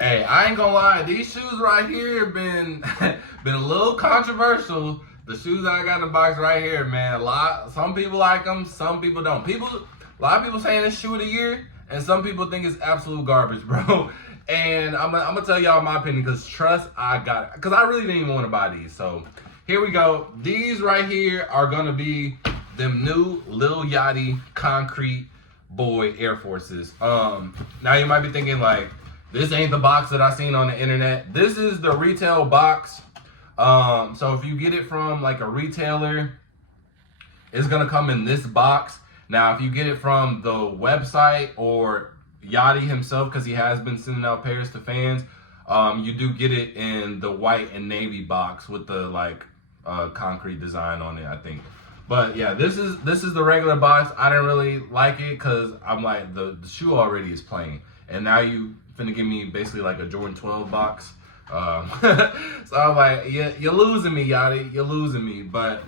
Hey, I ain't gonna lie, these shoes right here been been a little controversial. The shoes I got in the box right here, man. Some people like them, some people don't. A lot of people saying it's shoe of the year, and some people think it's absolute garbage, bro. And I'm gonna tell y'all my opinion, because trust, I got it. Because I really didn't even want to buy these. So here we go. These right here are gonna be them new Lil Yachty Concrete Boy Air Forces. Now you might be thinking like, this ain't the box that I seen on the internet. This is the retail box. So if you get it from like a retailer, it's gonna come in this box. Now, if you get it from the website or Yachty himself, because he has been sending out pairs to fans, you do get it in the white and navy box with the like concrete design on it, I think. But yeah, this is the regular box. I didn't really like it because I'm like, the shoe already is plain, and now you finna give me basically like a Jordan 12 box. So I'm like, yeah, you're losing me, Yachty. You're losing me. But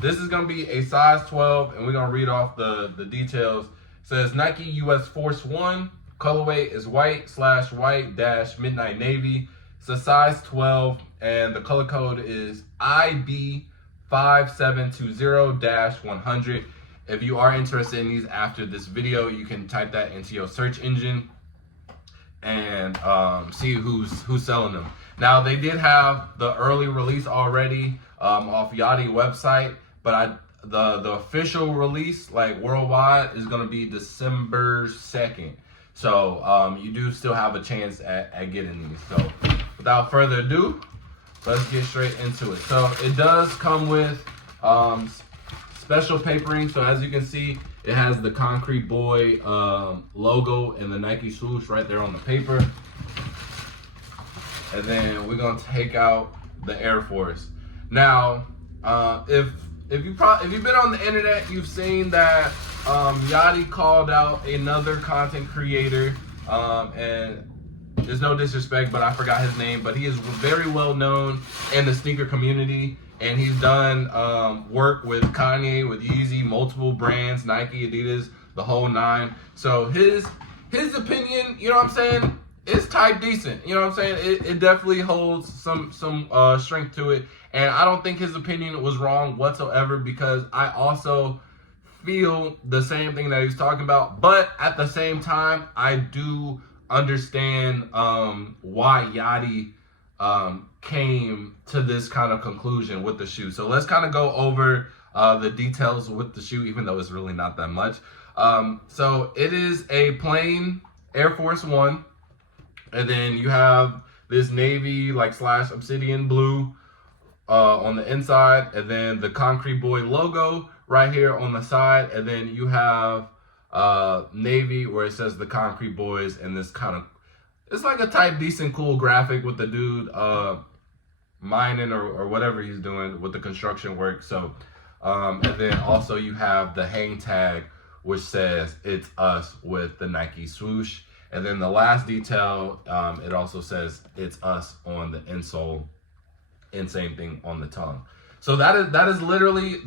this is gonna be a size 12, and we're gonna read off the details. It says Nike US Force 1. Colorway is white/white - midnight navy. It's a size 12, and the color code is IB5720-100. If you are interested in these after this video, you can type that into your search engine and see who's selling them. Now, they did have the early release already off Yachty website, but the official release, like worldwide, is gonna be December 2nd. So you do still have a chance at getting these. So without further ado, let's get straight into it. So it does come with special papering. So as you can see, it has the Concrete Boy logo and the Nike swoosh right there on the paper. And then we're gonna take out the Air Force. Now, if you've been on the internet, you've seen that Yachty called out another content creator, and there's no disrespect, but I forgot his name, but he is very well known in the sneaker community, and he's done work with Kanye, with Yeezy, multiple brands, Nike, Adidas, the whole nine. So his opinion, you know what I'm saying, is type decent. You know what I'm saying? It definitely holds some strength to it, and I don't think his opinion was wrong whatsoever, because I also feel the same thing that he's talking about. But at the same time, I do understand why Yachty came to this kind of conclusion with the shoe. So let's kind of go over the details with the shoe, even though it's really not that much. So it is a plain Air Force One, and then you have this navy like / obsidian blue on the inside, and then the Concrete Boy logo right here on the side, and then you have navy where it says the Concrete Boys, and this kind of, it's like a type decent cool graphic with the dude mining or whatever he's doing with the construction work. So and then also you have the hang tag which says it's us with the Nike swoosh, and then the last detail, it also says it's us on the insole, and same thing on the tongue. So that is literally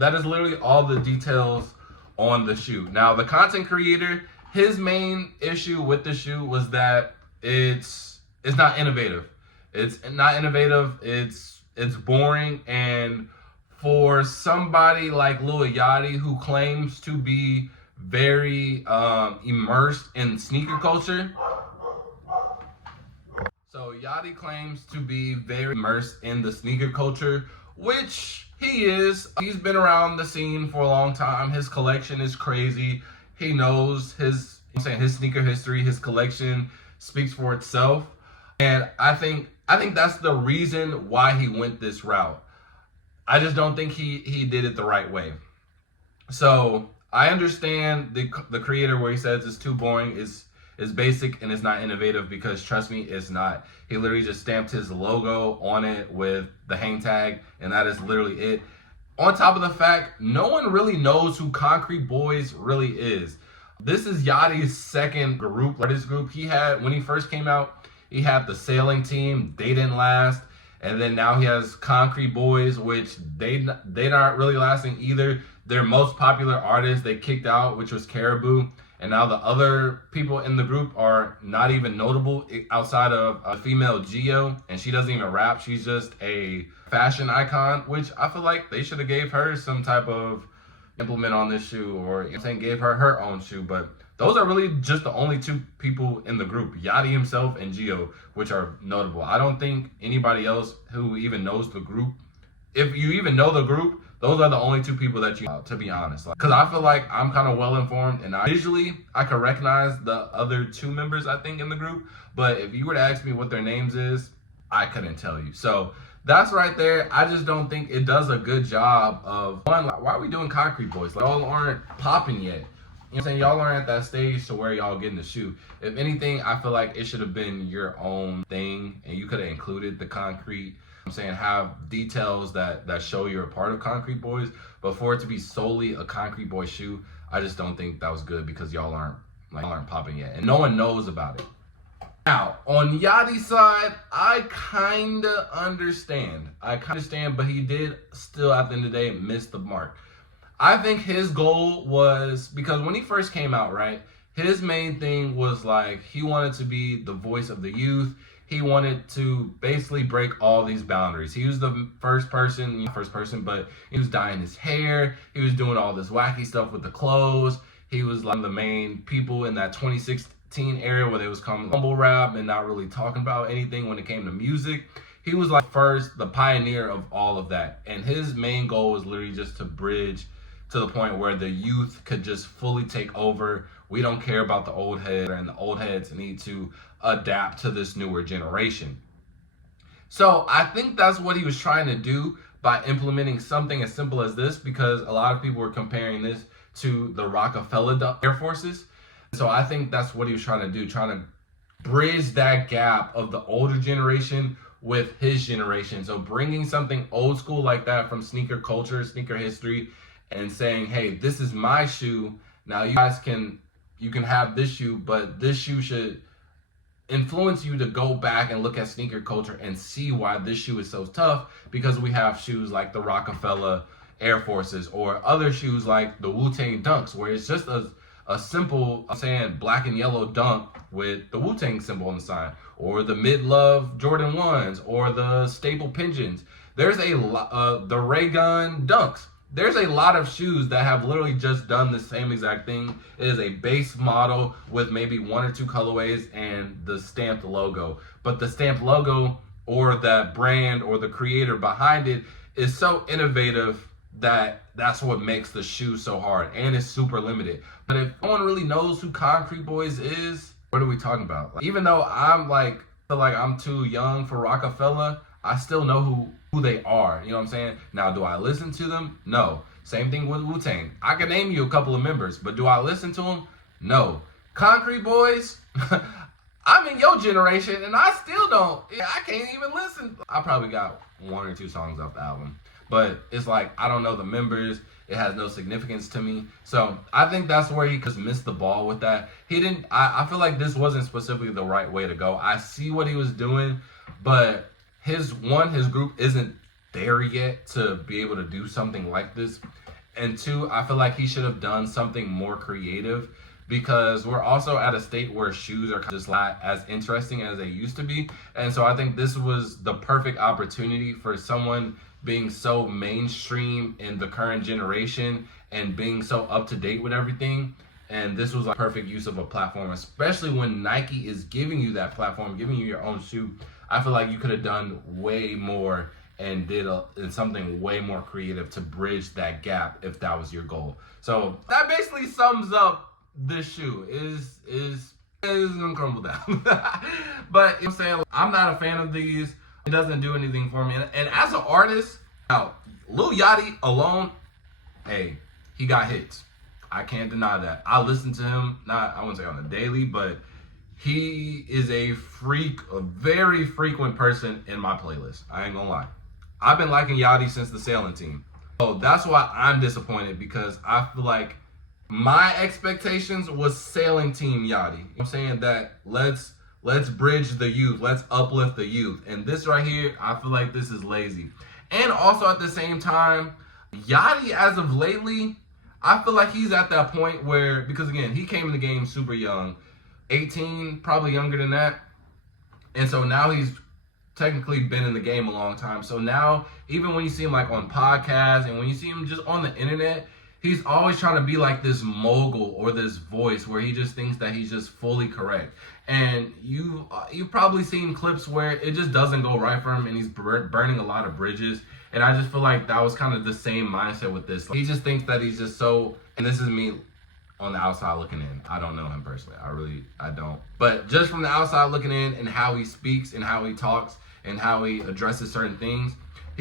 all the details on the shoe. Now, the content creator, his main issue with the shoe was that it's not innovative. It's not innovative. It's boring. And for somebody like Lil Yachty, who claims to be very immersed in sneaker culture, so Yachty claims to be very immersed in the sneaker culture, which he is. He's been around the scene for a long time. His collection is crazy. He knows his sneaker history. His collection speaks for itself. And I think that's the reason why he went this route. I just don't think he did it the right way. So I understand the creator where he says it's too boring, is basic, and it's not innovative, because trust me, it's not. He literally just stamped his logo on it with the hang tag, and that is literally it. On top of the fact, no one really knows who Concrete Boys really is. This is Yachty's second artist group. He had, when he first came out, he had the Sailing Team. They didn't last. And then now he has Concrete Boys, which they not really lasting either. Their most popular artist they kicked out, which was Caribou. And now the other people in the group are not even notable outside of a female Geo, and she doesn't even rap. She's just a fashion icon, which I feel like they should have gave her some type of implement on this shoe, or you know, saying gave her own shoe. But those are really just the only two people in the group, Yachty himself and Geo, which are notable. I don't think anybody else who even knows the group, if you even know the group, those are the only two people that you know, to be honest. Because I feel like I'm kind of well informed, and visually I can recognize the other two members, I think, in the group. But if you were to ask me what their names is, I couldn't tell you. So that's right there. I just don't think it does a good job of, one, like, why are we doing Concrete Boys? Like, y'all aren't popping yet. You know what I'm saying? Y'all aren't at that stage to where y'all getting the shoe. If anything, I feel like it should have been your own thing, and you could have included the Concrete. I'm saying have details that show you're a part of Concrete Boys, but for it to be solely a Concrete Boy shoe, I just don't think that was good because y'all aren't popping yet, and no one knows about it. Now, on Yachty's side, I kinda understand, but he did still at the end of the day miss the mark. I think his goal was, because when he first came out, right, his main thing was like he wanted to be the voice of the youth. He wanted to basically break all these boundaries. He was the first person, but he was dyeing his hair. He was doing all this wacky stuff with the clothes. He was like the main people in that 2016 era where they was coming humble rap and not really talking about anything when it came to music. He was like first, the pioneer of all of that. And his main goal was literally just to bridge to the point where the youth could just fully take over. We don't care about the old heads, and the old heads need to adapt to this newer generation. So I think that's what he was trying to do by implementing something as simple as this, because a lot of people were comparing this to the Rockefeller Air Forces. So I think that's what he was trying to do, trying to bridge that gap of the older generation with his generation. So bringing something old school like that from sneaker culture, sneaker history, and saying, hey, this is my shoe. Now you guys can have this shoe, but this shoe should influence you to go back and look at sneaker culture and see why this shoe is so tough, because we have shoes like the Rockefeller Air Forces or other shoes like the Wu-Tang Dunks, where it's just a simple, I'm saying, black and yellow dunk with the Wu-Tang symbol on the side, or the Mid-Love Jordan 1s, or the Staple Pigeons. There's the Ray Gun Dunks. There's a lot of shoes that have literally just done the same exact thing. It is a base model with maybe one or two colorways and the stamped logo. But the stamped logo or that brand or the creator behind it is so innovative that that's what makes the shoe so hard, and it's super limited. But if no one really knows who Concrete Boys is, what are we talking about? Like, even though feel like I'm too young for Rockefeller, I still know who they are. You know what I'm saying? Now, do I listen to them? No. Same thing with Wu-Tang. I can name you a couple of members, but do I listen to them? No. Concrete Boys, I'm in your generation, and I still don't. I can't even listen. I probably got one or two songs off the album, but it's like I don't know the members. It has no significance to me. So I think that's where he just missed the ball with that. He didn't. I feel like this wasn't specifically the right way to go. I see what he was doing, but his group isn't there yet to be able to do something like this. And two, I feel like he should have done something more creative, because we're also at a state where shoes are just not as interesting as they used to be. And so I think this was the perfect opportunity for someone being so mainstream in the current generation and being so up to date with everything. And this was a perfect use of a platform, especially when Nike is giving you that platform, giving you your own shoe. I feel like you could have done way more and did something way more creative to bridge that gap if that was your goal. So that basically sums up this shoe. Is gonna crumble down. But you know what I'm saying, I'm not a fan of these. It doesn't do anything for me. And as an artist, now Lil Yachty alone, hey, he got hits. I can't deny that. I listen to him, I wouldn't say on a daily, but he is a very frequent person in my playlist. I ain't gonna lie. I've been liking Yachty since the Sailing Team. So that's why I'm disappointed, because I feel like my expectations was Sailing Team Yachty. You know what I'm saying? That let's bridge the youth, let's uplift the youth. And this right here, I feel like this is lazy. And also at the same time, Yachty as of lately, I feel like he's at that point where, because again, he came in the game super young, 18, probably younger than that. And so now he's technically been in the game a long time. So now, even when you see him like on podcasts and when you see him just on the internet, he's always trying to be like this mogul or this voice where he just thinks that he's just fully correct. And you've probably seen clips where it just doesn't go right for him and he's burning a lot of bridges. And I just feel like that was kind of the same mindset with this. Like, he just thinks that he's just so, and this is me on the outside looking in. I don't know him personally. I don't. But just from the outside looking in and how he speaks and how he talks and how he addresses certain things,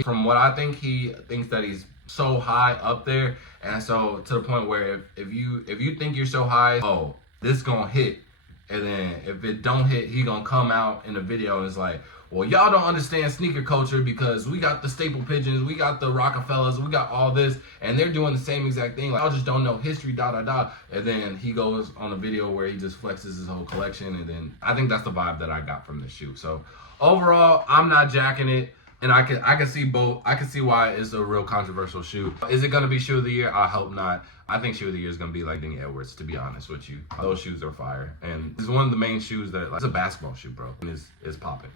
from what I think, he thinks that he's so high up there. And so to the point where if you think you're so high, oh, this gonna hit. And then if it don't hit, he gonna come out in the video and it's like, well, y'all don't understand sneaker culture because we got the Staple Pigeons, we got the Rockefellers, we got all this, and they're doing the same exact thing. Like, y'all just don't know history, And then he goes on a video where he just flexes his whole collection, and then I think that's the vibe that I got from this shoe. So overall, I'm not jacking it, and I can see both. I can see why it's a real controversial shoe. Is it gonna be shoe of the year? I hope not. I think shoe of the year is gonna be like Ding Edwards, to be honest with you. Those shoes are fire, and it's one of the main shoes that, like, it's a basketball shoe, bro, and it's popping.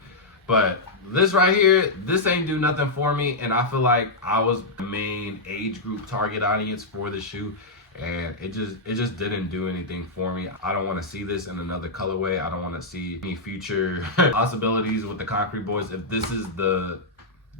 But this right here, this ain't do nothing for me, and I feel like I was the main age group target audience for the shoe, and it just didn't do anything for me. I don't want to see this in another colorway. I don't want to see any future possibilities with the Concrete Boys if this is the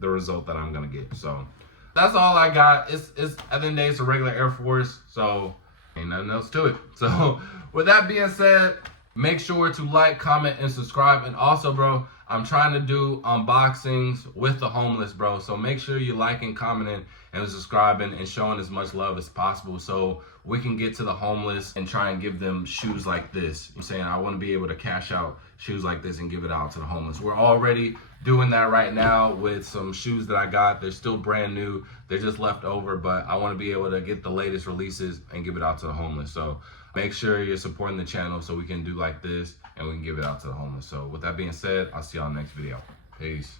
result that I'm gonna get. So that's all I got. It's at the end of the day, it's a regular Air Force, so ain't nothing else to it. So with that being said, make sure to like, comment, and subscribe. And also, bro, I'm trying to do unboxings with the homeless, bro. So make sure you're liking, commenting, and subscribing and showing as much love as possible so we can get to the homeless and try and give them shoes like this. I'm saying I want to be able to cash out shoes like this and give it out to the homeless. We're already doing that right now with some shoes that I got. They're still brand new. They're just left over, but I want to be able to get the latest releases and give it out to the homeless. So make sure you're supporting the channel so we can do like this and we can give it out to the homeless. So with that being said, I'll see y'all next video. Peace.